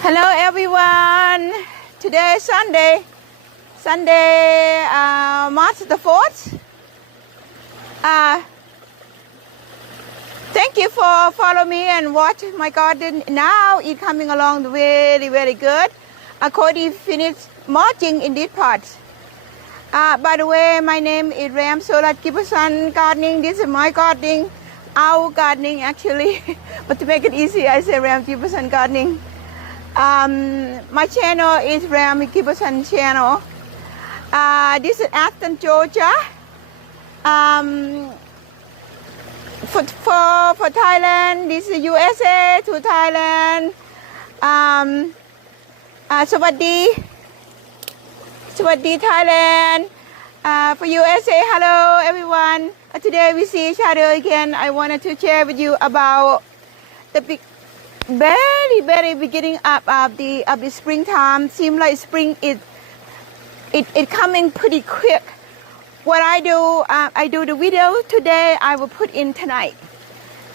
Hello everyone. Today is Sunday, March the 4th. Thank you for following me and watch my garden. Now it's coming along very good. Cody finished mulching in this part. By the way, my name is Ram Sorat Giberson gardening. This is my gardening, our gardening actually. But to make it easy, I say Ram Giberson gardening. My channel is Ram Giberson Channel. This is Athens, Georgia. For Thailand, this is USA to Thailand. สวัสดี Thailand. For USA, hello everyone. Today we see each other again. I wanted to share with you about the very beginning of the springtime. Seems like spring is coming pretty quick. What I do the video today, I will put in tonight.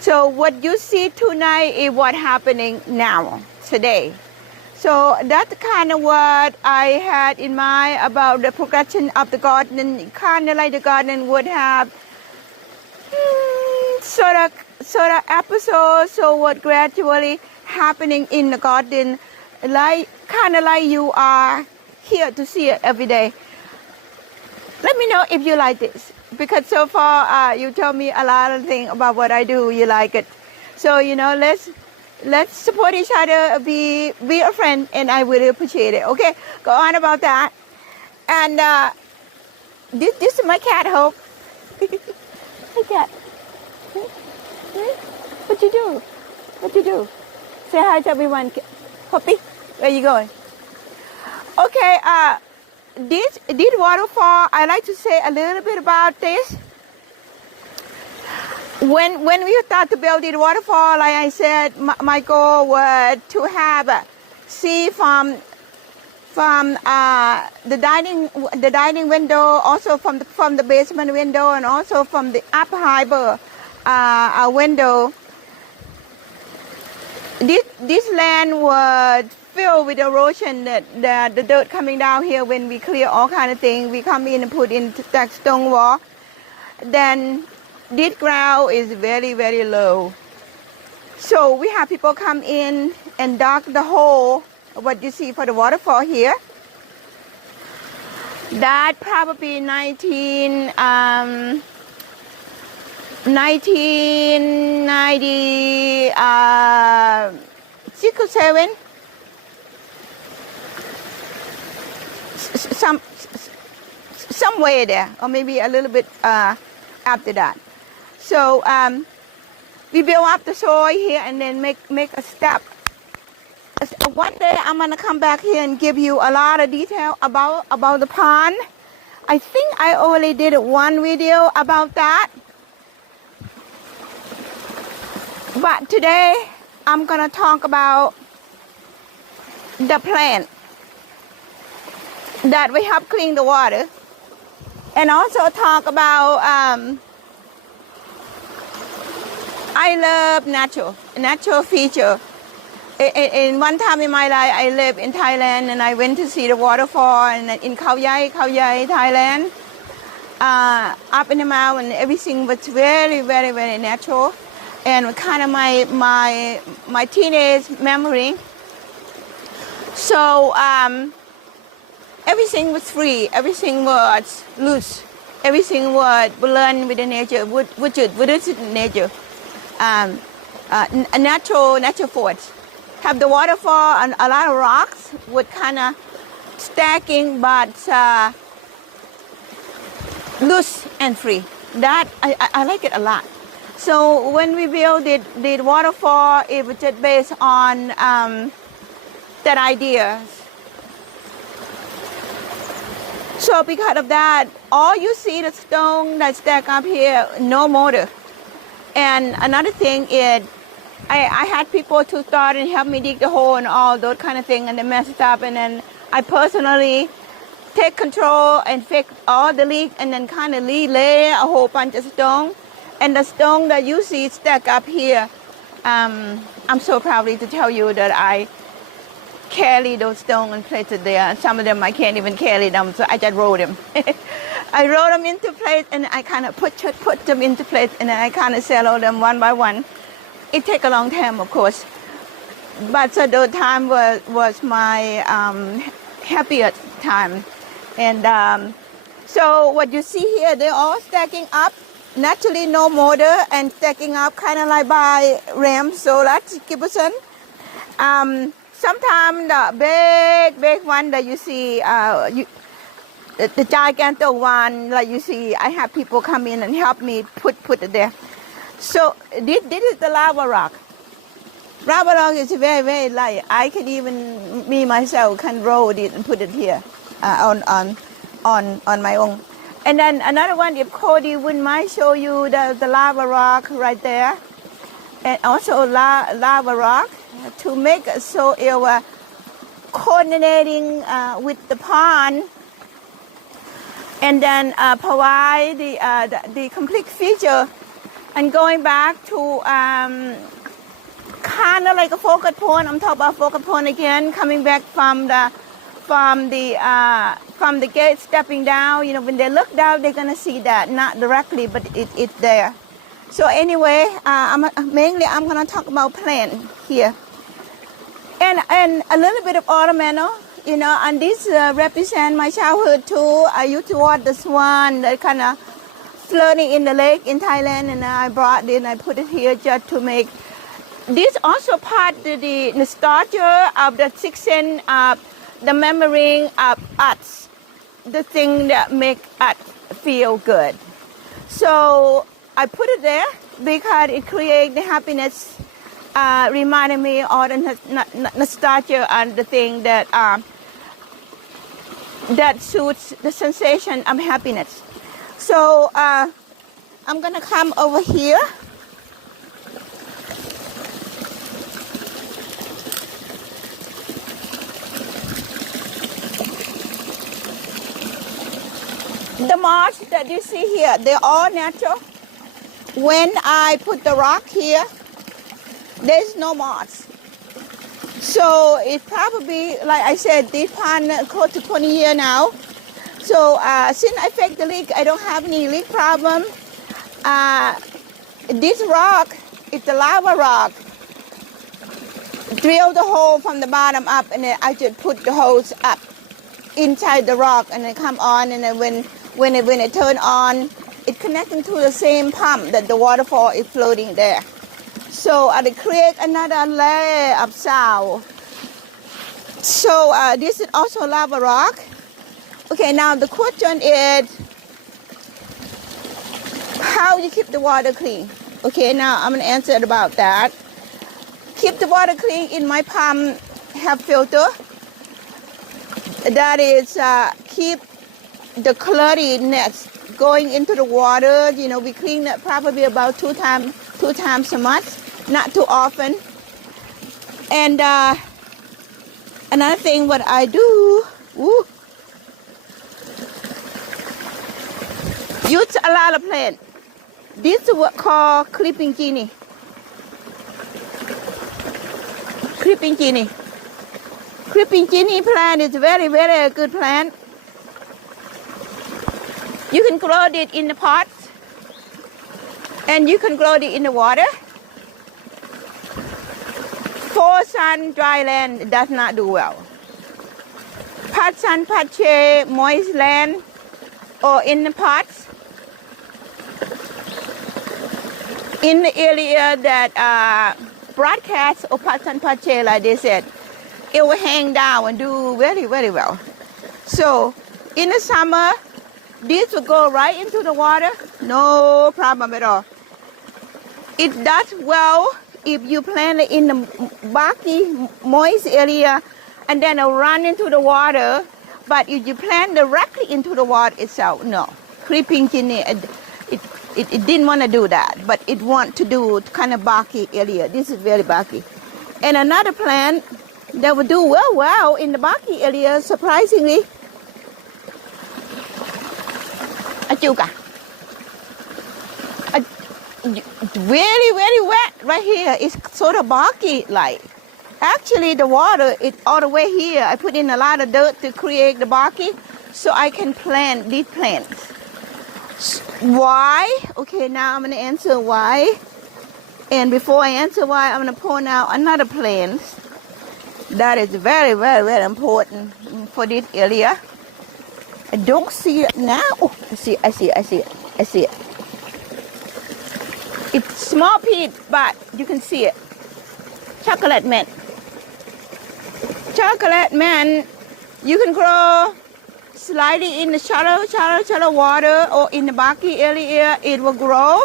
So what you see tonight is what happening now, today. So that's kind of what I had in mind about the progression of the garden. Kind of like the garden would have sort of episodes. So what gradually happening in the garden, kind of like you are here to see it every day. Let me know if you like this, because so far you told me a lot of things about what I do. You like it, so let's support each other, be a friend, and I really appreciate it. Okay, go on about that. And this is my cat, Hope. Hey cat, what you do? Say hi to everyone. Hoppy, where you going? Okay, this waterfall, I like to say a little bit about this. When we start to build this waterfall, like I said, my goal was to have see from the dining window, also from the basement window, and also from the up harbor window. This land was filled with erosion, the dirt coming down here when we clear all kind of things. We come in and put in that stone wall. Then this ground is very low. So we have people come in and dug the hole, what you see for the waterfall here. That probably 1996 or 7. Somewhere there, or maybe a little bit after that. So we build up the soil here and then make a step. One day I'm gonna come back here and give you a lot of detail about the pond. I think I already did one video about that. But today I'm gonna talk about the plant that will help clean the water, and also talk about I love natural feature. In one time in my life, I lived in Thailand and I went to see the waterfall and in Khao Yai, Thailand. Up in the mountain, everything was very natural, and kind of my teenage memory. So everything was free, everything was loose, everything was blend with the nature, with nature. A natural force. Have the waterfall and a lot of rocks with kind of stacking, but loose and free. That I like it a lot. So when we built the waterfall, it was just based on that idea. So because of that, all you see the stone that stack up here, no mortar. And another thing is, I had people to start and help me dig the hole and all those kind of things, and they messed up. And then I personally take control and fix all the leaks, and then kind of lay a whole bunch of stone. And the stone that you see stack up here, I'm so proud to tell you that I carry those stones and place it there. And some of them I can't even carry them, so I just roll them. I roll them into place and I kind of put them into place, and then I kind of sell them one by one. It takes a long time, of course, but so the time was my happiest time. And so what you see here, they're all stacking up, naturally no mortar, and stacking up kind of like by Ram Sorat Giberson. Sometimes the big one that you see, the gigantic one, like you see, I have people come in and help me put it there. So this is the lava rock. Lava rock is very, very light. I can even, me myself, can roll it and put it here on my own. And then another one, if Cody wouldn't mind, show you the lava rock right there. And also lava rock to make it so it was coordinating with the pond. And then provide the complete feature. And going back to kind of like a focal point. I'm talking about focal point again. Coming back from the gate, stepping down. You know, when they look down, they're gonna see that, not directly, but it's there. So anyway, mainly I'm gonna talk about plant here, and a little bit of ornamental. You know, and this represent my childhood too. I used to watch the swan that kind of floating in the lake in Thailand, and I brought it and I put it here just to make this also part of the nostalgia of the sixth sense of the memory of us, the thing that make us feel good. So I put it there because it creates the happiness, reminding me of the nostalgia and the thing that that suits the sensation of happiness. So I'm gonna come over here. The moss that you see here, they're all natural. When I put the rock here, there's no moss. So it's probably, like I said, this pond close to 20 years now. So since I fixed the leak, I don't have any leak problem. This rock is the lava rock. Drill the hole from the bottom up, and then I just put the hose up inside the rock, and it come on, and then when it turn on, it connecting to the same pump that the waterfall is floating there. So I create another layer of sound. So this is also lava rock. Okay, now the question is how you keep the water clean. Okay, now I'm gonna answer about that. Keep the water clean. In my pump have filter. That is keep the chlorine-ness going into the water. You know, we clean it probably about two times a month, not too often. And another thing what I do, use a lot of plant. This is what called creeping genie. Creeping genie. Creeping genie plant is very, very good plant. You can grow it in the pot, and you can grow it in the water. For sun, dry land does not do well. Part sun, part shade, moist land, or in the pots. In the area that broadcast or part sun, part shade, like they said, it will hang down and do very, very well. So in the summer, this will go right into the water, no problem at all. It does well if you plant it in the boggy, moist area, and then it'll run into the water. But if you plant directly into the water itself, no. Creeping genie, it didn't want to do that, but it want to do kind of boggy area. This is very boggy. And another plant that will do well in the boggy area, surprisingly, achuka. Very, very wet right here. It's sort of boggy like. Actually, the water is all the way here. I put in a lot of dirt to create the barky so I can plant these plants. Why? Okay, now I'm going to answer why. And before I answer why, I'm going to point out another plant that is very, very, very important for this area. I don't see it now. Oh, I see it. It's small piece, but you can see it. Chocolate mint. Chocolate mint, you can grow slightly in the shallow water or in the barky area, it will grow.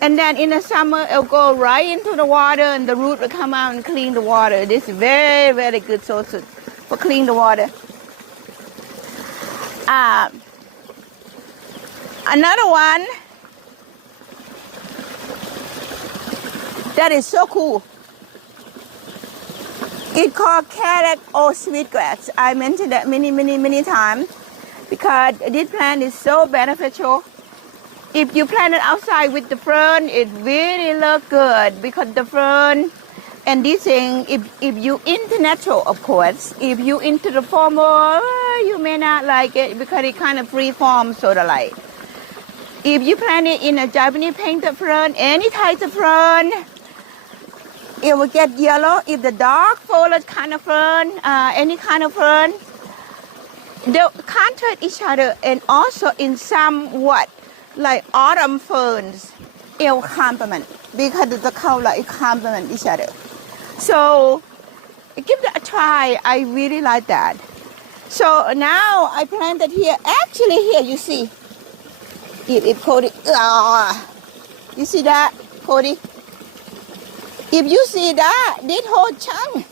And then in the summer, it'll go right into the water and the root will come out and clean the water. This is very, very good source for clean the water. Another one that is so cool. It's called carrot or sweetgrass. I mentioned that many times because this plant is so beneficial. If you plant it outside with the fern, it really looks good because the fern and this thing, if you into natural, of course, if you into the formal, you may not like it because it kind of free form sort of like. If you plant it in a Japanese painted fern, any type of fern, it will get yellow. If the dark foliage kind of fern, any kind of fern, they contrast each other, and also in somewhat like autumn ferns, it will complement because the color it complement each other. So give that a try. I really like that. So now I planted here. Actually, here you see it Cody. You see that, Cody? If you see that, this whole chunk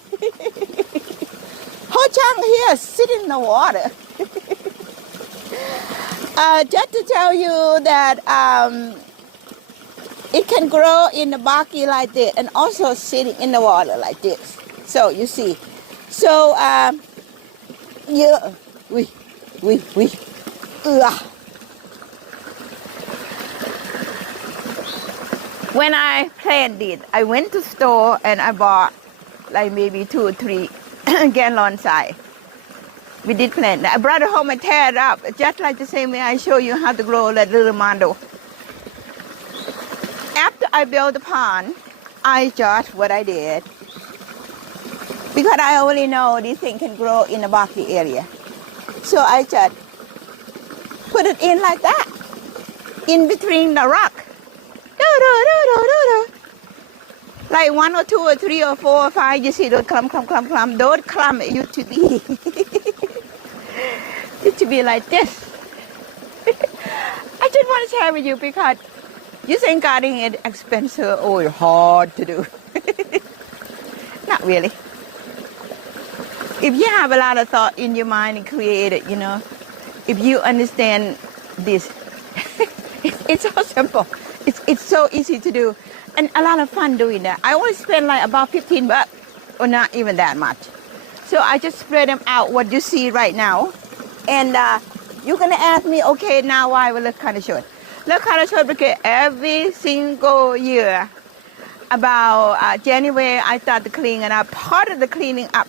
here sitting in the water. Just to tell you that it can grow in the barky like this and also sitting in the water like this. So you see. So when I planted, I went to store and I bought like maybe 2 or 3 gallon size. We did plant. I brought it home and tear it up, just like the same way I show you how to grow that little mondo. After I built the pond, I just what I did. Because I already know this thing can grow in a barky area. So I just put it in like that, in between the rock. Like 1 or 2 or 3 or 4 or 5, you see those clump. Those clump it used to be. It should be like this. I just want to share with you because you think gardening is expensive or hard to do. Not really. If you have a lot of thought in your mind and create it, if you understand this, it's so simple. It's so easy to do and a lot of fun doing that. I only spend like about $15 or not even that much. So I just spread them out what you see right now. And you're going to ask me, okay, now why will look kind of short? Look kind of short because every single year about January, I start the cleaning up. Part of the cleaning up,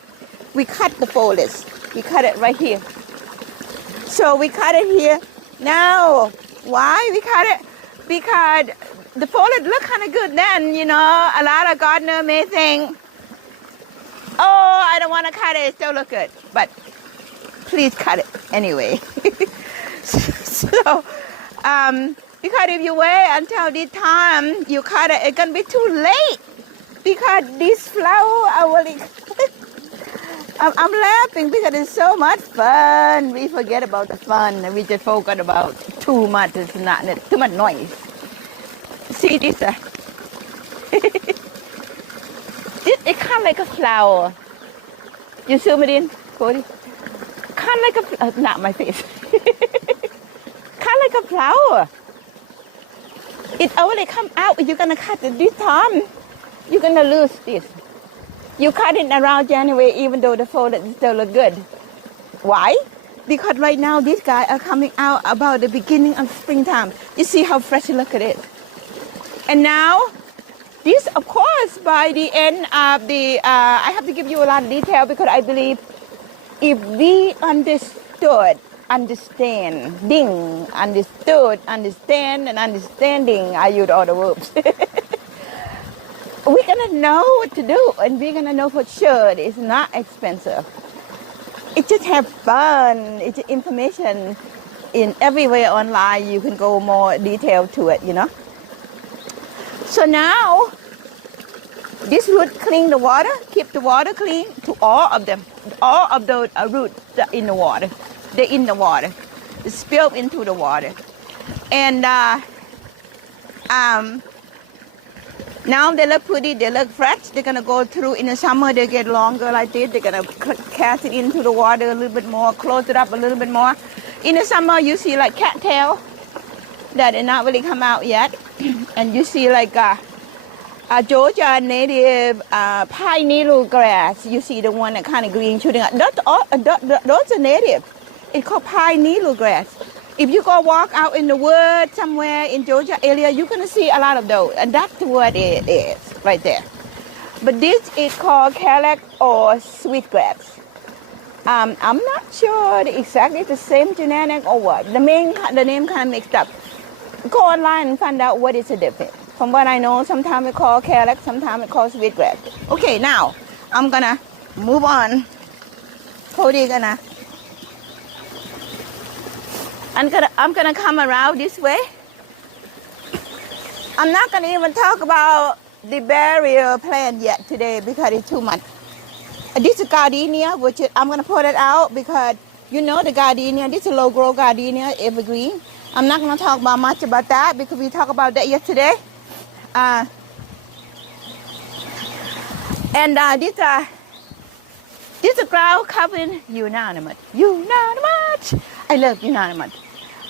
we cut the foliage. We cut it right here. So we cut it here. Now, why we cut it? Because the foliage look kind of good then, a lot of gardeners may think, oh, I don't want to cut it, it still look good. But please cut it anyway. So, because if you wait until this time, you cut it, it's going to be too late. Because this flower, I'm laughing because it's so much fun. We forget about the fun and we just forget about too much. It's not too much noise. See this? It's kind of like a flower. You zoom it in, Cody? Kind of like not my face. Kind of like a flower. It only come out. You're going to cut it this time. You're going to lose this. You cut it around January even though the foliage still look good. Why? Because right now these guys are coming out about the beginning of springtime. You see how fresh look at it. And now This, of course, by the end of the, I have to give you a lot of detail because I believe if we understanding, understand, and understanding, I use all the verbs. We're gonna know what to do, and we're gonna know for sure it's not expensive. It just have fun. It's information in everywhere online. You can go more detailed to it, you know. So now, this root clean the water, keep the water clean to all of them. All of the roots in the water. They're in the water. It's spilled into the water. And now they look pretty, they look fresh. They're gonna go through in the summer, they get longer like this. They're gonna cast it into the water a little bit more, close it up a little bit more. In the summer, you see like cattail that did not really come out yet. And you see like Georgia native pine needle grass. You see the one that kind of green shooting up. Those are native. It's called pine needle grass. If you go walk out in the woods somewhere in Georgia area, you're going to see a lot of those. And that's what it is right there. But this is called calac or sweetgrass. I'm not sure exactly the same genetic or what. The name kind of mixed up. Go online and find out what is the difference. From what I know, sometimes it's called calac, sometimes it's called sweetgrass. Okay, now I'm going to move on. Cody I'm gonna come around this way. I'm not gonna even talk about the barrier plant yet today because it's too much. This is gardenia, which I'm gonna put it out because you know the gardenia. This is low grow gardenia, evergreen. I'm not gonna talk about much about that because we talked about that yesterday. This is ground covering unanimous. I love unanimous.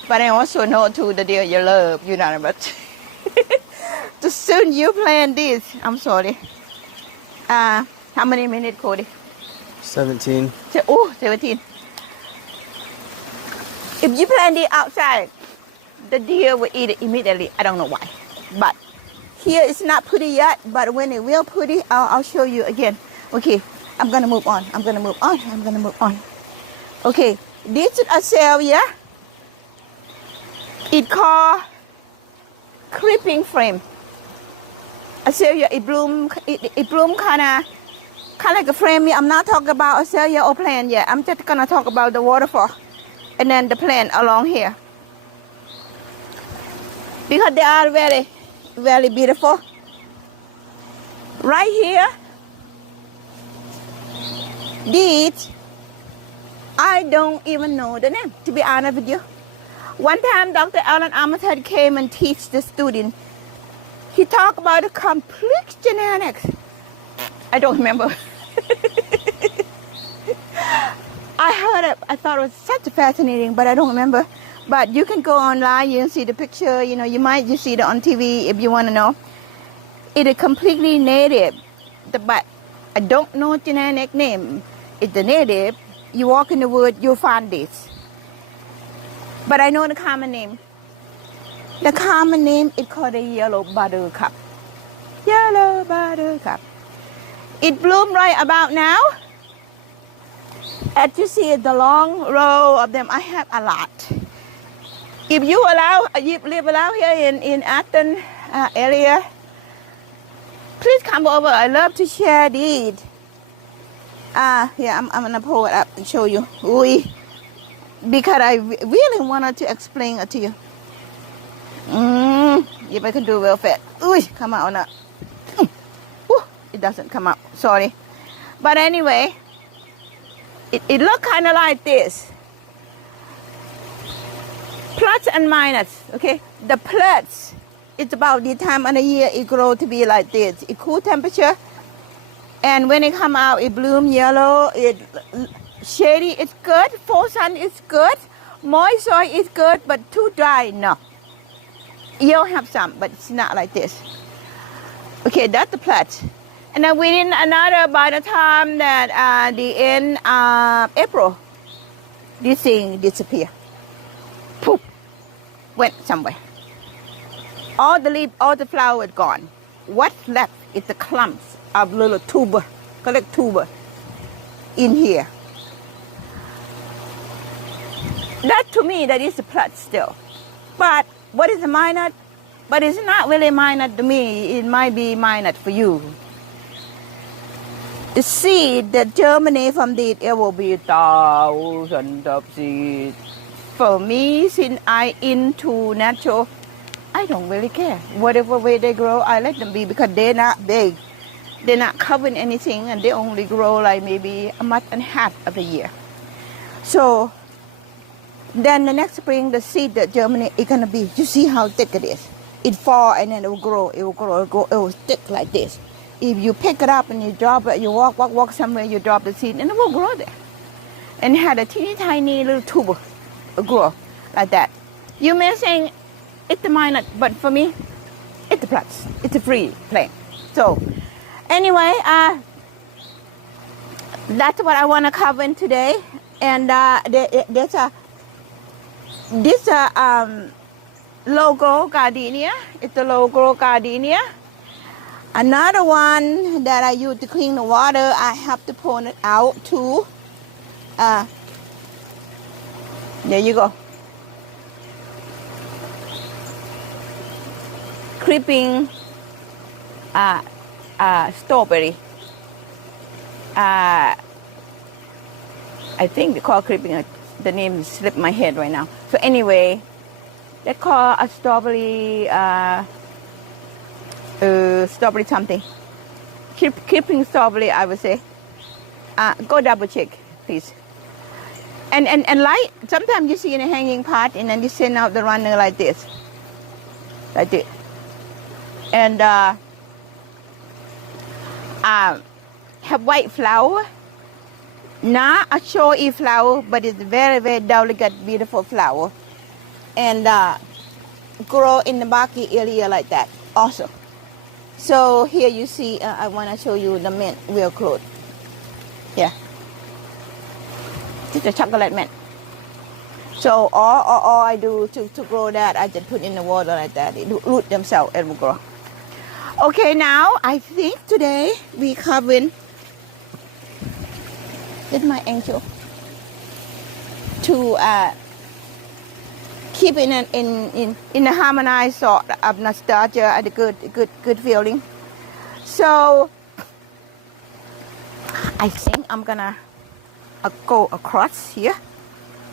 But I also know too that you love unanimous. The soon you plant this, I'm sorry. How many minutes, Cody? 17. 17. If you plant it outside, the deer will eat it immediately. I don't know why. But here it's not pretty yet, but when it will pretty, I'll show you again. Okay, I'm gonna move on. Okay, this is azalea. It's called creeping frame. Azalea, it bloom kind of like a frame. I'm not talking about azalea or plant yet. I'm just gonna talk about the waterfall and then the plant along here because they are very, very beautiful. Right here, these, I don't even know the name, to be honest with you. One time, Dr. Alan Armitage came and teach the student. He talked about the complex genetics. I don't remember. I heard it. I thought it was such fascinating, but I don't remember. But you can go online, you can see the picture. You know, you might just see it on TV if you want to know. It is completely native, but I don't know genetic name. It's the native. You walk in the woods, you'll find this. But I know the common name. The common name is called the yellow buttercup. Yellow buttercup. It blooms right about now. As you see, the long row of them, I have a lot. If you live around here in Acton area, please come over. I love to share these. Yeah, I'm gonna pull it up and show you. Because I really wanted to explain it to you. If I can do real fast. Come out now. It doesn't come out. Sorry. But anyway, it looks kind of like this. Plus and minus. Okay. The plus, it's about the time of the year it grows to be like this. It's cool temperature. And when it come out, it bloom yellow. It shady, it's good. Full sun is good. Moist soil is good, but too dry, no. You'll have some, but it's not like this. Okay, that's the plat. And then within another, by the time that the end of April, this thing disappear. Poof, went somewhere. All the leaf, all the flower is gone. what's left is the clumps of little tuber, collect tuber in here. That to me, that is a plot still. But what is a minor? But it's not really minor to me. It might be minor for you. The seed that germinate from this, it will be thousands of seeds. For me, since I into natural, I don't really care. Whatever way they grow, I let them be because they're not big. They're not covering anything and they only grow like maybe a month and a half of a year. So then the next spring, the seed that germinate is gonna be, you see how thick it is. It fall and then it will grow, it will grow, it will grow, it will stick like this. If you pick it up and you drop it, you walk somewhere, you drop the seed and it will grow there. And it had a teeny tiny little tuber grow like that. You may think it's a minor, but for me, it's a plus. It's a free plant. So anyway, that's what I want to cover today. And there's this logo gardenia. It's a logo gardenia. Another one that I use to clean the water, I have to point it out too. There you go. Creeping strawberry. I think they call creeping. The name slipped my head right now. So anyway, they call a strawberry. Strawberry something. Creeping strawberry, I would say. Go double check, please. And light. Sometimes you see in a hanging part, and then you send out the runner like this, like this. And have white flower. Not a showy flower, but it's very, very delicate, beautiful flower. And grow in the barky area like that also. So here you see, I want to show you the mint real close. Yeah. It's a chocolate mint. So all I do to grow that, I just put in the water like that. It root themselves and will grow. Okay, now I think today we covering. This is my angel. To keep in a harmonized sort of nostalgia and a good feeling. So I think I'm gonna go across here.